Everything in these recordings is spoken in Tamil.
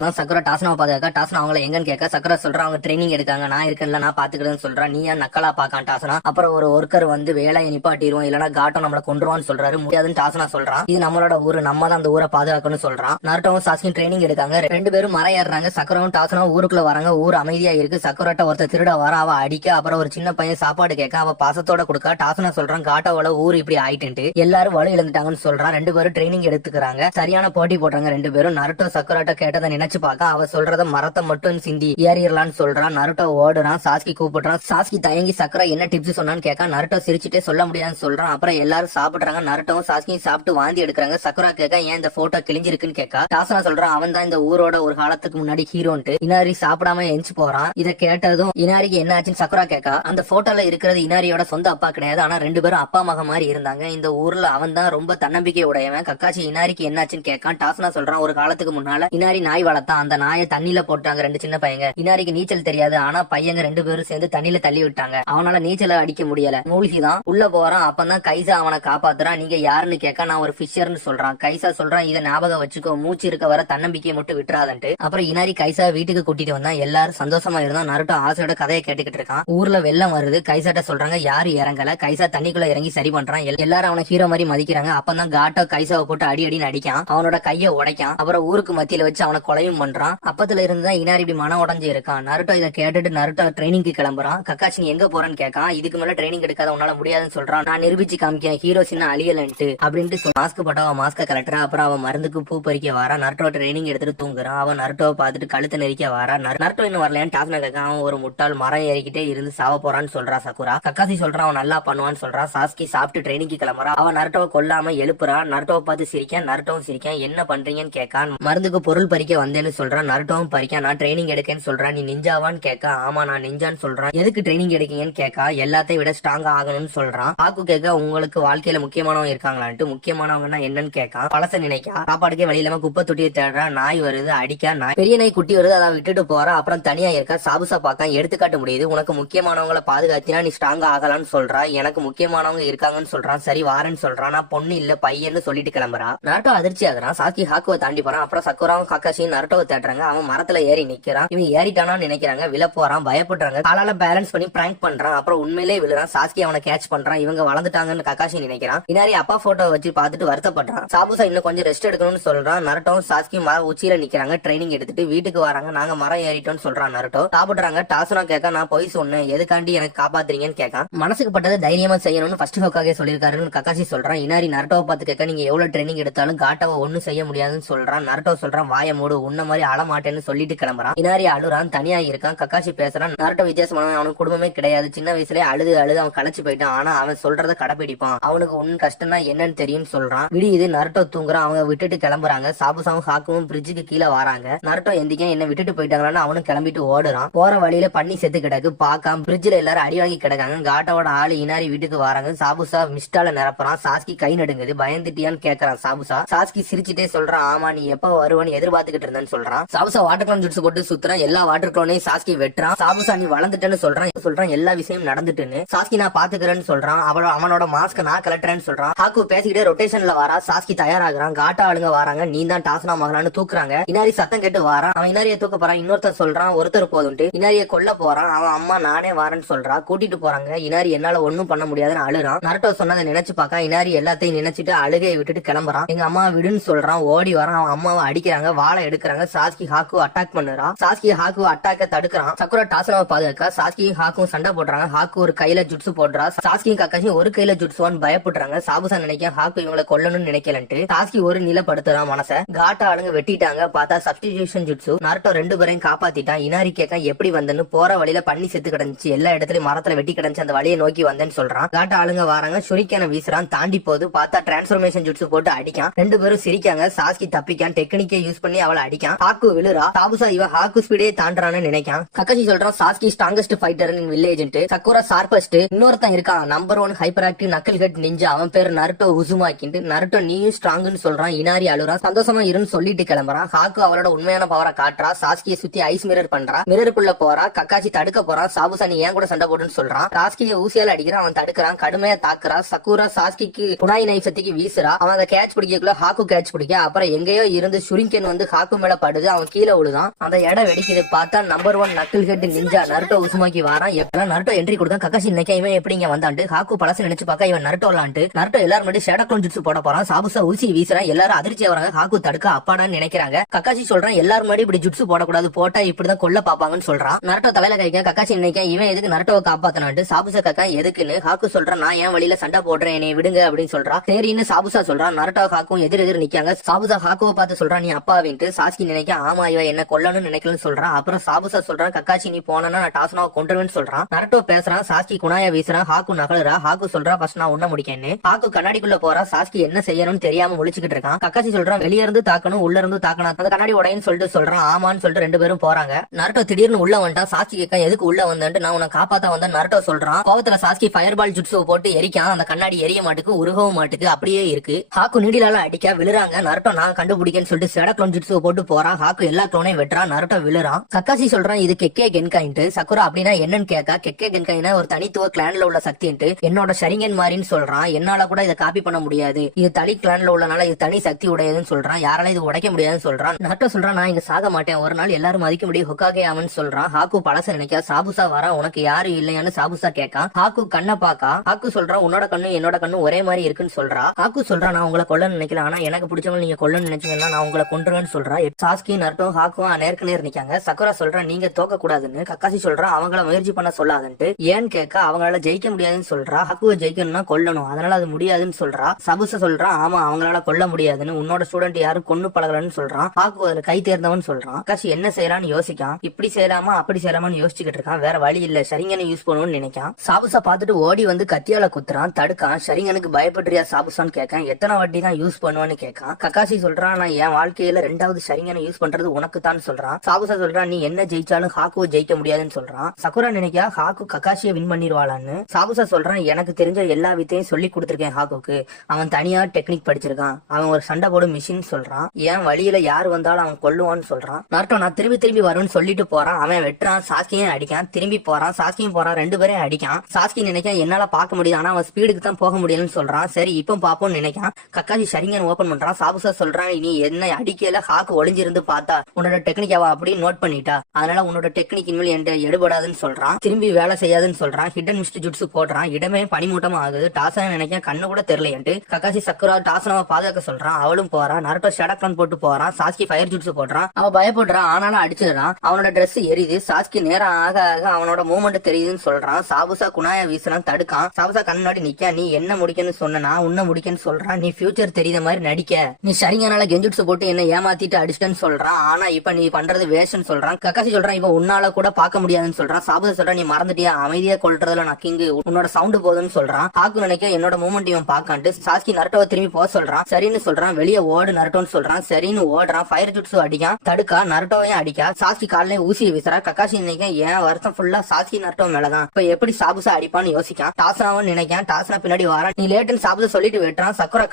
சக்குரா டாஸ்னா பாத்துக்கா. டாஸ்னா அவங்கள எங்கன்னு கேட்க சக்குரா சொல்றான் அவங்க ட்ரைனிங் எடுக்காங்க, நான் இருக்கேன்ல நான் பாத்துக்கிறேன்னு சொல்றான். நீ ஏன் நக்கலா பாக்கான் டாஸ்னா. அப்புறம் ஒரு ஒர்க்கர் வந்து வேலையை நிப்பாட்டிடுவோம் இல்லனா காட்டோ நம்மள கொண்டுருவான்னு சொல்றாரு. முடியாதுன்னு டாஸ்னா சொல்றான். இது நம்மளோட ஊரு, நம்ம தான் அந்த ஊரை பாதுகாக்கணும்னு சொல்றான். நருட்டோவும் சாஸ்கியும் ட்ரைனிங் எடுக்காங்க. ரெண்டு பேரும் மரம் ஏறுறாங்க. சக்குராவும் டாஸ்னாவும் ஊருக்குள்ள வராங்க. ஊர் அமைதியா இருக்கு. சக்குராட்ட ஒருத்தர் திருட வர, அவ அடிக்க. அப்புறம் ஒரு சின்ன பையன் சாப்பாடு கேட்க, அவ பாசத்தோட கொடுக்க. டாஸ்னா சொல்றான் காட்டோவோட ஊர் இப்படி ஆயிட்டு எல்லாரும் வலு இழந்துட்டாங்கன்னு சொல்றான். ரெண்டு பேரும் ட்ரைனிங் எடுத்துக்கிறாங்க. சரியான போட்டி போடுறாங்க ரெண்டு பேரும். நருட்டோ சக்குராட்ட கேட்டதை நினைச்சு பார்க்க அவ சொல்றத மரத்தை மட்டும் சிந்தி ஏறிடலான்னு சொல்றான். நருட்டோ ஓடுறான். சாஸ்கி கூப்பிடுறான். சாஸ்கி தயங்கி சக்குரா என்ன டிப்ஸ் சொன்னான்னு கேட்க நருட்டோ சிரிச்சுட்டே சொல்ல முடியாதுன்னு சொல்றான். அப்புறம் எல்லாரும் சாப்பிடுறாங்க. நருட்டோவும் சாஸ்கியும் சாப்பிட்டு வாந்தி எடுக்கிறாங்க. சக்குரா கேட்க ஏன் இந்த போட்டோ கிழிஞ்சிருக்குன்னு கேட்க டாஸ்னா சொல்றான் அவன் தான் இந்த ஊரோட ஒரு காலத்துக்கு முன்னாடி ஹீரோன்ட்டு. இனாரி சாப்பிடாம எஞ்சி போறான். இதை கேட்டதும் இனாரிக்கு என்ன ஆச்சுன்னு சக்குரா கேட்க அந்த போட்டோல இருக்கிறது இனாரியோட சொந்த அப்பா கிடையாது, ஆனா ரெண்டு பேரும் அப்பா மக மாதிரி இருந்தாங்க. இந்த ஊர்ல அவன் தான் ரொம்ப தன்னம்பிக்கை உடையவன். கக்காச்சி இனாரிக்கு என்னாச்சுன்னு கேட்கான். டாஸ்னா சொல்றான் ஒரு காலத்துக்கு முன்னால இனாரி நாய் வளர்த்தான். அந்த நாயை தண்ணியில போட்டாங்க ரெண்டு சின்ன பையங்க. இனாரிக்கு நீச்சல் தெரியாது, ஆனா பையங்க ரெண்டு பேரும் சேர்ந்து தண்ணியில தள்ளி விட்டாங்க. அவனால நீச்சல அடிக்க முடியல. மூழ்கிதான் உள்ள போறான். அப்பதான் கைசா அவனை காப்பாத்துறான். நீங்க யாருன்னு கேட்க நான் ஒரு ஃபிஷர்னு சொல்றான். கைசா சொல்றான் இதை ஞாபகம் வச்சுக்கோ, மூச்சு இருக்க வர தன்னம்பிக்கையை மட்டும் விட்டுறாதன்ட்டு. அப்புறம் இனாரி கைசா வீட்டுக்கு கூட்டிட்டு வந்தான். எல்லாரும் சந்தோஷமா இருந்தா. நருட்டோ ஆசையோட கதையை கேட்டுக்கிட்டு இருக்கான். ஊர்ல வெள்ளம் வருது. கைசாட்ட சொல்றாங்க யாரு இறங்கல. கைசா தண்ணிக்குள்ள இறங்கி சரி பண்றான். எல்லாரும் அவனை ஹீரோ மாதிரி மதிக்கிறாங்க. அப்பதான் காட்டோ கைசாவை போட்டு அடி அடின்னு அடிக்கான். அவனோட கையை உடைக்கான். அப்புறம் ஊருக்கு மத்தியில வச்சு அவனை கொலையும் பண்றான். அப்பத்துல இருந்துதான் இனாரி இப்படி மன உடஞ்சு இருக்கான். நருட்டோ இதை கேட்டுட்டு நருட்டோ ட்ரைனிங்க்கு கிளம்புறான். கக்காச்சி நீ எங்க போறன்னு கேட்கான். இதுக்கு மேல ட்ரைனிங் எடுக்காத உன்னால முடியாதுன்னு சொல்றான். நான் நிரூபிச்சு காமிக்கேன் ஹீரோ சின்ன அழியலன்ட்டு அப்படின்ட்டு மாஸ்க் போட்டா மாஸ்க கலட்டுறா. அப்புறம் அவன் மருந்துக்கு பூ பறிக்க வாரா. நருட்டோ ட்ரைனிங் எடுத்துட்டு தூங்குறான். அவன் நருட்டோவை பார்த்துட்டு கழுத்தை நெரிக்க வாரா. நருட்டோ இன்னும் வரலையான்னு டாஸ்னா கேட்க அவன் ஒரு முட்டாள் மரம் ஏறிக்கிட்டே இருந்து சாவ போறான்னு சொல்றா சக்குரா. கக்காசி சொல்றான் அவன் நல்லா பண்ணுவான்னு சொல்றான். சாஸ்கி சாப்பிட்டு ட்ரைனிங்க்கு கிளம்புறான். அவன் நருட்டோவை கொல்லாம எழுப்புறான். நருட்டோவை பார்த்து சிரிக்கான். நருட்டோவும் சிரிக்கான். என்ன பண்றீங்கன்னு கேட்கான். மருந்துக்கு பொருள் பறிக்க வந்தேன்னு சொல்றான். நருட்டோவும் பறிக்கான். நான் ட்ரைனிங் எடுக்கேன்னு சொல்றான். நீ நிஞ்சாவான்னு கேட்க ஆமா நான் நிஞ்சான்னு சொல்றான். எதுக்கு ட்ரைனிங் எடுக்கீங்கன்னு கேட்க எல்லாத்தையும் விட ஸ்ட்ராங்கா ஆகணும்னு சொல்றான். பாக்கு கேட்க உங்களுக்கு வாழ்க்கையில முக்கியமானவங்க இருக்காங்களான்ட்டு. முக்கியமானவங்கன்னா என்னன்னு கேட்கான். பழச நினைக்கா. சாப்பாடுக்கே வழி இல்லாம குப்பை தொட்டியை தேடுறான். நாய் வருது அடிக்கா. நாய் பெரிய நாய் குட்டி வருது அதை விட்டுட்டு போறா. அப்புறம் தனியா இருக்கா. சாபுசா பார்க்க எடுத்துக்காட்ட முடியுது. உனக்கு முக்கியமானவங்களை பாதுகாத்தினா நீ ஸ்ட்ராங்கா ஆகலான்னு சொல்றா. எனக்கு முக்கியமானவங்க இருக்காங்கன்னு சொல்றான். சரி வாரேன்னு சொல்றான். நான் பொண்ணு இல்ல பையன்னு சொல்லிட்டு கிளம்புறான். நருட்டோ அதிர்ச்சி ஆகுறான். சாஸ்கி ஹாக்குவை தாண்டி போறான். அப்புறம் சக்குராவும் கக்காசியும் நருட்டோவை தேடுறாங்க. அவன் மரத்துல ஏறி நிக்கிறான். இவன் ஏறிட்டானான்னு நினைக்கிறாங்க. விழ போறான். பயப்படுறாங்க. காலால பேலன்ஸ் பண்ணி பிராங்க் பண்றான். அப்புறம் உண்மையிலே விழுறான். சாஸ்கி அவனை கேட்ச் பண்றான். இவங்க வளர்ந்துட்டாங்கன்னு கக்காசி நினைக்கிறான். இனாரி அப்பா போட்டோ வச்சு பார்த்துட்டு வருத்தப்படுறான். சாபுசா இன்னும் கொஞ்சம் ரெஸ்ட் எடுக்கணும்னு சொல்றான். நருட்டோவும் சாஸ்கி மர உச்சியில நிக்கிறாங்க. ட்ரைனிங் எடுத்துட்டு வீட்டுக்கு வராங்க. நாங்க மரம் ஏறிட்டோம்னு சொல்றான். நருட்டோ சாப்பிடுறாங்க. டாஸ்னா கேட்க நான் போய் சொன்னேன் எதுக்காண்டி எனக்கு காப்பாத்துறீங்கன்னு கேட்க மனசுக்கு பட்டதை தைரியமா செய்யணும்னு ஃபர்ஸ்ட் ஹோக்காக சொல்லிருக்காருன்னு கக்காசி சொல்றான். இனாரி நருட்டோவை பார்த்து கேட்க நீங்க எவ்வளவு ட்ரைனிங் எடுத்தாலும் காட்டாவை ஒண்ணும் செய்ய முடியாதுன்னு சொல்றான். நருட்டோ சொல்றான் வாய மூடு உன்ன மாதிரி அழமாட்டேன்னு சொல்லிட்டு கிளம்புறான். இனாரி அழுறான். தனியா இருக்கான். கக்காசி பேசுறான். நருட்டோ வித்தியாசமான அவனுக்கு குடும்பமே கிடையாது. சின்ன வயசுல அழுது அவன் களைச்சு போயிட்டான். ஆனா அவன் சொல்றத கடைபிடிப்பான். அவனுக்கு ஒன்னு கஷ்டம்னா என்னன்னு தெரியும் சொல்றான். விடியுது. நருட்டோ தூங்குறான். அவங்க விட்டுட்டு கிளம்புறாங்க. சாபுசாவும் ஹாக்குவும் பிரிட்ஜுக்கு கீழே வராங்க. நருட்டோ எந்திக்க என்ன விட்டுட்டு போயிட்டாங்களான்னு அவனும் கிளம்பிட்டு ஓடுறான். போற வழியில பண்ணி செத்து கிடக்கு. பாக்காம பிரிட்ஜ்ல எல்லாரும் அடி வாங்கி கிடக்காங்க. காட்டாவோட ஆளு இனாரி வீட்டுக்கு வராங்க. சாபுசா மிஸ்டால நிரப்புறான். சாஸ்கி கை நடுங்குது. பயந்துட்டியான்னு கேக்குறான் சாபுசா. சாஸ்கி சிரிச்சுட்டே சொல்றான் ஆமா நீ எப்ப வருவான்னு எதிர்பார்த்துக்கிட்டு இருந்தேன்னு சொல்றான். சாபுசா வாட்டர் கிளோன் ஜுட்ஸ் போட்டு சுத்துறான். எல்லா வாட்டர் கிளோனையும் சாஸ்கி வெட்டுறான். சாபுசா நீ வளர்ந்துட்டேன்னு சொல்றான் எல்லா விஷயம் நடந்துட்டுன்னு. சாஸ்கி நான் பாத்துக்கிறேன்னு சொல்றான். அவனோட மாஸ்க் நான் கலட்டுறேன்னு சொல்றான். ஹாக்கு பேசிக்கிட்டே ரொட்டேஷன்ல வரா. சாஸ்கி தயாராகிறான். காட்டா ஆளுங்க வராங்க. நீ தான் டாஸ்னா மகளான்னு தூக்குறாங்க. இனாரி சத்தம் கேட்டு வாரான். அவன் இனாரிய தூக்க போறான். இன்னொருத்தர் சொல்றான் ஒருத்தர் போதும்ட்டு இனாரிய கொல்ல போறான். அவன் அம்மா நானே வாரேன்னு சொல்றா. கூட்டிட்டு போறாங்க. இனாரி என்னால ஒண்ணும் பண்ண முடியாதுன்னு அழுறான். நருட்டோ சொன்னதை நினைச்சு பார்க்க இனாரி எல்லாத்தையும் நினைச்சிட்டு அழுகையை விட்டுட்டு கிளம்புறான். எங்க அம்மா விடுன்னு சொல்றான். ஓடி வரான். அவன் அம்மாவை அடிக்கிறாங்க. வாழை எடுக்கிறாங்க. சாஸ்கி ஹாக்கு அட்டாக் பண்ணுறான். சாஸ்கி ஹாக்கு அட்டாக்க தடுக்கிறான். சக்குரா டாஸ்னாவை பாதுகாக்க சாஸ்கியும் ஹாக்கும் சண்டை போடுறாங்க. ஹாக்கு ஒரு கையில ஜுட்ஸு போடுறா. சாஸ்கியும் கக்காசியும் ஒரு கையில ஜுட்ஸுவான்னு பயப்படுறாங்க. சாபுசா நினைக்க ஹாக்கு இவங்களை கொல்லணும்னு நினைக்கலன்ட்டு சாஸ்கி ஒரு நிலப்படுத்துறான் மனச. காட்டா ஆளுங்க வெட்டிட்டாங்க. பார்த்தா சப்ஸ்டிடியூஷன் ஜுட்ஸு. நருட்டோ ரெண்டு பேரையும் காப்பாத்திட்டான். இனாரி கேட்க எப்படி வந்தேன்னு போற வழியில பண்ணி செத்து கிடந்துச்சு. எல்லா இடத்துலயும் மரத்துல வெட்டி கிடந்துச்சு. அந்த வழியை நோக்கி வந்தேன்னு சொல்றான். காட்ட ஆளுங்க வராங்க. ஷுரிக்கான வீசுறான். தாண்டி போது பார்த்தா டிரான்ஸ்பர்மேஷன் ஜுட்ஸு போட்டு அடிக்கான். ரெண்டு பேரும் சிரிக்காங்க. சாஸ்கி தப்பிக்கான். டெக்னிக்கை யூஸ் பண்ணி அவளை அடிக்கான். ஹாக்கு விழுறா. சாபுசா இவ ஹாக்கு ஸ்பீடே தாண்டான்னு நினைக்கான். கக்காசி சொல்றான் Sasuke strongest fighter in village. Sakura sharpest. இன்னொருத்தன் இருக்கான் நம்பர் 1 ஹைப்பர் ஆக்டிவ் நக்கல் ஹெட் நிஞ்சா. அவன் பேரு நருட்டோ உசுமாக்கிட்டு. நருட்டோ நீயும் ஸ்ட்ராங்னு சொல்றான். இனாரி அழுறான். சந்தோஷமா இருன்னு சொல்லிட்டு கிளம்புறான். ஹாக்கு அவளோட உண்மையான பவரை காட்டுறா. சாஸ்கியை சுத்தி ஐஸ் மிரர் பண்றா. மிரருக்குள்ள போறா. கக்காசி தடுக்க போறான். சாபுசா நீ ஏன் கூட சண்டை போடுன்னு சொல்றான். சாஸ்கியை ஊசியால அடிக்கிறான். அவன் தடுக்கிறான். கடுமையா தாக்குறா. Sakura சாஸ்கிக்கு குணாய் knife சத்திக்கு வீசுறா. அவன் அதை கேட்ச் பிடிக்கக்குள்ள ஹாக்கு கேட்ச் பிடிக்க. அப்புறம் எங்கேயோ இருந்து ஷுரிங்கன் வந்து ஹாக்கு மேல மேல படுது, அவன் கீழே விழுதான், அந்த இடம் வெடிக்குது. பார்த்தா number 1 knuckle head ninja Naruto Uzumaki வாரான். எப்பெல்லாம் நருட்டோ என்ட்ரி கொடுத்தா கக்காஷி நினைக்க இவன் எப்படி இங்க வந்தான்ட்டு ஹாக்கு பழசு நினைச்சு பார்க்க இவன் நருட்டோ விளாண்டு நருட்டோ எல்லாரும் முன்னாடி ஷேடோ க்ளோன் ஜுட்சு போட போறான். சாபுசா ஊசி வீசுறான், எல்லாரும் அதிர்ச்சி வராங்க. ஹாக்கு தடுக்க அப்பாடான்னு நினைக்கிறாங்க. கக்காஷி சொல்றான் எல்லாரும் முன்னாடி இப்படி ஜுட்சு போடக்கூடாது, போட்டா இப்படிதான் கொல்ல பாப்பாங்கன்னு சொல்றான். நருட்டோ தலையில கைக்க கக்காஷி நினைக்க இவன் எதுக்கு நருட்டோவை காப்பாத்தனான்ட்டு சாபுசா கக்கா எதுக்குன்னு ஹாக்கு சொல்றான் நான் ஏன் வழியில சண்டை போடுறேன் என்னை விடுங்க அப்படின்னு சொல்றான். சரின்னு சாபுசா சொல்றான். நருட்டோ ஹாக்கும் எதிர் நிக்காங்க. சாபுசா ஹாக்குவை பார்த்து சொல்றான் நீ அப்பாவின்ட்டு. சாஸ்கி நினைக்க ஆமா இவ என்ன கொல்லணும்னு நினைக்கலன்னு சொல்றான். அப்புறம் சாபுசா சொல்றான் கக்காஷி நீ போனா நான் டாஸ்னாவை கொண்டுருவேன்னு சொல்றான். நருட்டோ பேசுறான், சாஸ்கி குணாயா வீசுறான், ஹாக்கு நகலுறா. ஹாக்கு சொல்றா ஃபர்ஸ்ட் நான் உன்ன முடிக்கேன்னு. ஹாக்கு கண்ணாடிக்குள்ள போறா, சாஸ்கி என்ன செய்யணும்னு தெரியாம முழிச்சுக்கிட்டு இருக்கான். கக்காஷி சொல்றான் வெளிய இருந்து தாக்கணும் உள்ள இருந்து தாக்கணும், அந்த கண்ணாடி உடையன்னு சொல்லிட்டு சொல்றான். ஆமான்னு சொல்லிட்டு 2 பேரும் போறாங்க. நருட்டோ திடீர்னு உள்ள வந்துட்டான். சாஸ்கி கேட்க எதுக்கு உள்ள வந்தேன்ட்டு நான் உன்னை காப்பாத்த வந்தேன் நருட்டோ சொல்றான். கோவத்துல சாஸ்கி ஃபயர் பால் ஜுட்ஸு போட்டு எரிக்கான். அந்த கண்ணாடி எரிய மாட்டுக்கு உருகவும் மாட்டுக்கு அப்படியே இருக்கு. ஹாக்கு நீடிலால அடிக்க விழுறாங்க. நருட்டோ நான் கண்டுபிடிக்கன்னு சொல்லிட்டு ஷேடோ க்ளோன் ஜுட்ஸு போட்டு போறான். ஹாக்கு எல்லா க்ளோனையும் வெட்டுறான். நருட்டோ விழுறான். கக்காஷி சொல்றான் இது கெக்கே கென்காயின்ட்டு. சக்குரா அப்படின்னா என்னன்னு கேட்க கெக்கே கென்காயினா ஒரு தனித்துவ கிளான்ல உள்ள சக்தின்ட்டு என்னோட ஷரிங்கன் மாதிரின்னு சொல்றான். என்னால கூட இதை காப்பி பண்ண முடியாது, இது தனி கிளான்ல உள்ளனால இது தனி சக்தி உடையதுன்னு சொல்றான். யாரால இது உடைக்க முடியாதுன்னு சொல்றான். நருட்டோ சொல்றான் நான் இங்க சாக மாட்டேன், ஒரு நாள் எல்லாரும் மதிக்க முடியும் ஹொக்காகே அவன் சொல்றான். ஹாக்கு பழச நினைக்க சாபுசா வரா உனக்கு யாரு இல்லையான்னு சாபுசா கேட்கான். ஹாக்கு கண்ணை பாக்கா. ஹாக்கு சொல்றான் உன்னோட கண்ணு என்னோட கண்ணு ஒரே மாதிரி இருக்குன்னு சொல்றா. ஹாக்கு சொல்றான் நான் உங்களை கொல்ல நினைக்கல, ஆனா எனக்கு பிடிச்சவங்க நீங்க கொல்ல நினைச்சீங்கன்னா நான் உங்களை கொண்டுருவேன்னு சொல்றா. சாஸ்கி நருட்டோ ஹாக்கும் நேருக்கு நேர் நிக்காங்க. சக்குரா சொல்றான் நீங்க தோக்க கூடாதுன்னு. கக்காசி சொல்றான் அவங்கள முயற்சி பண்ண சொல்லாதுன்ட்டு. ஏன்னு கேட்க அவங்களால ஜெயிக்க முடியாதுன்னு சொல்றா. ஹக்குவை ஜெயிக்கணும்னா கொல்லணும், அதனால அது முடியாதுன்னு சொல்றா. சபுசா சொல்றான் ஆமா அவங்களால கொல்ல முடியாதுன்னு, உன்னோட ஸ்டூடெண்ட் யாரும் கொன்னு பழகலன்னு சொல்றான். ஹாக்கு அதுல கை தேர்ந்தவன் சொல்றான். கக்காசி என்ன செய்யறான்னு யோசிக்கான். இப்படி செய்யலாமா அப்படி செய்யலாமான்னு யோசிச்சுக்கிட்டு இருக்கான். வேற வழி இல்ல, ஷரிங்கனை யூஸ் பண்ணுவோம்னு நினைக்கான். சாபுசா பாத்துட்டு ஓடி வந்து கத்தியால குத்துறான், தடுக்கான். ஷரிங்கனுக்கு பயப்படுறியா சாபுசான்னு கேட்கான். எத்தனை வாட்டி தான் யூஸ் பண்ணுவான்னு கேட்கான். கக்காசி சொல்றான் நான் என் வாழ்க்கையில 2வது ஷரிங்கனை யூஸ் பண்றது உனக்கு தான் சொல்றான். சாபுசா சொல்றான் நீ என்ன ஜெயிச்சாலும் ஹாக்குவை ஜெயிக்க முடியாதுன்னு சொல்றான். சக்குரா நினைக்கா ஹாக்கு கக்காசியை வின் பண்ணிடுவாளான்னு. சாபுசா சொல்றான் எனக்கு தெரிஞ்ச எல்லா வித்தையும் சொல்லி கொடுத்துருக்கேன் ஹாக்குக்கு, அவன் தனியா டெக்னிக் படிச்சிருக்கான், அவன் ஒரு சண்டை போடும் மிஷின் சொல்றான். என் வழியில யாரு வந்தாலும் அவன் கொல்லுவான்னு சொல்றான். நருட்டோ நான் திரும்பி வரும்னு சொல்லிட்டு போறான். அவன் வெட்டுறான், சாஸ்கியும் அடிக்கான். திரும்பி போறான், சாஸ்கியும் போறான், 2 பேரையும் அடிக்கான். சாஸ்கி நினைக்க என்னால பார்க்க முடியுது, ஆனா அவன் ஸ்பீடுக்கு தான் போக முடியலன்னு சொல்றான். சரி இப்ப பாப்போம்னு நினைக்கான். கக்காசி ஷரிங்கன் ஓபன் பண்றான். சாபுசா சொல்றான் நீ என்ன அடிக்கல, ஹாக்கு ஒளிஞ்சிருந்து பார்த்தா உன்னோட டெக்னிக் அவ அப்படி நோட் பண்ணிட்டா, அதனால உன்னோட டெக்னிக் இனிமேல் என்கிட்ட எடுபடாதுன்னு சொல்றான். திரும்பி வேலை செய்யாதுன்னு சொல்றான். ஹிடன் மிஸ்ட் ஜுட்ஸு போடுறான். இடமே பனிமூட்டமா ஆகுது. டாசனா நினைக்க கண்ணு கூட தெரியலையன்ட்டு கக்காசி சக்குரா டாசனாவை பாதுகாக்க சொல்றான். அவளும் போறான். நருட்டோ ஷேடோ க்ளோன் போட்டு போறான். சாஸ்கி ஃபயர் ஜுட்ஸு போடுறான். அவ பயப்படுறான், ஆனாலும் அடிச்சிடறான். அவனோட டிரெஸ் எரியுது. சாஸ்கி நேரம் ஆக ஆக அவனோட மூவ்மெண்ட் தெரியுதுன்னு சொல்றான். சாபுசா குணாயா வீசுறான், தடுக்கான். சாபுசா கண்ணாடி நிக்க நீ என்ன முடிக்கன்னு சொன்னா உன்ன முடிக்கன்னு சொல்றான். நீ ஃபியூச்சர் தெரியுத மாதிரி நடிக்க, நீ ஷரிங்கனால கெஞ்சுட்ஸு போட்டு என்ன ஏமாத்திட்டு அடிச்சிட்டேன்னு சொல்றான். ஆனா இப்ப நீ பண்றது வேஸ்ட்னு சொல்றான். கக்காசி சொல்றான் இப்ப உன்னால கூட பார்க்க முடியாதுன்னு சொல்றான். சாபுசா சொல்றான் நீ மறந்துட்டியா, அமைதியா கொல்றதுல நான் கிங்கு, உன்னோட சவுண்ட் போதுன்னு சொல்றான். ஹாக்கு நினைக்க என்னோட மூவ்மெண்ட் இவன் பாக்கான்ட்டு சாஸ்கி நருட்டோவை திரும்பி போக சொல்றான். சரின்னு சொல்றான். வெளியே ஓடு நருட்டோன்னு சொல்றான். சரின்னு ஓடுறான். Fire jutsu அடிக்கான், தடுக்கா. நருட்டோவையும் அடிக்கா. சாஸ்கி காலையில ஊசியை வீசுறா. கக்காசி நினைக்க ஏன் வருஷம் ஃபுல்லா சாஸ்கி நருட்டோ மேலதான், இப்ப எப்படி சாபுசா அடிப்பான்னு யோசிக்கான். டாசனாவும் நினைக்கான். டாசனா பின்னாடி வாரான். நீ லேட்டுன்னு சாபுசா சொல்லிட்டு வெட்டுறான். சக்குரா